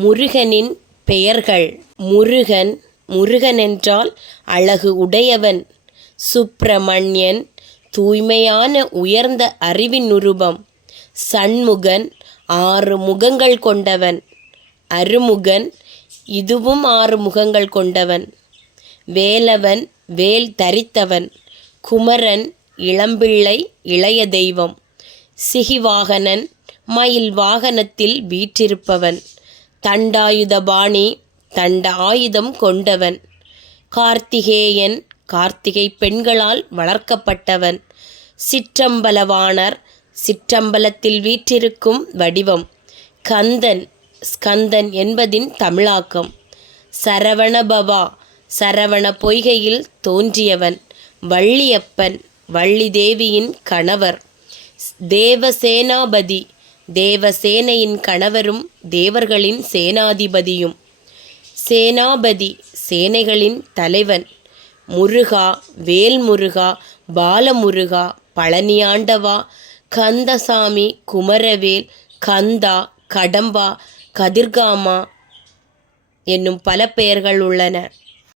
முருகனின் பெயர்கள். முருகன், முருகனென்றால் அழகு உடையவன். சுப்பிரமணியன், தூய்மையான உயர்ந்த அறிவின் உருவம். சண்முகன், 6 முகங்கள் கொண்டவன். அருமுகன், இதுவும் 6 முகங்கள் கொண்டவன். வேலவன், வேல் தரித்தவன். குமரன், இளம்பிள்ளை, இளைய தெய்வம். சிகிவாகனன், மயில் வாகனத்தில் வீற்றிருப்பவன். தண்டாயுதபாணி, தண்ட ஆயுதம் கொண்டவன். கார்த்திகேயன், கார்த்திகை பெண்களால் வளர்க்கப்பட்டவன். சிற்றம்பலவாணர், சிற்றம்பலத்தில் வீற்றிருக்கும் வடிவம். கந்தன், ஸ்கந்தன் என்பதின் தமிழாக்கம். சரவணபவா, சரவண பொய்கையில் தோன்றியவன். வள்ளியப்பன், வள்ளி தேவியின் கணவர். தேவசேனாபதி, தேவசேனையின் கணவரும் தேவர்களின் சேனாதிபதியும். சேனாபதி, சேனைகளின் தலைவன். முருகா, வேல்முருகா, பாலமுருகா, பழனியாண்டவா, கந்தசாமி, குமரவேல், கந்தா, கடம்பா, கதிர்காமா என்னும் பல பெயர்கள் உள்ளன.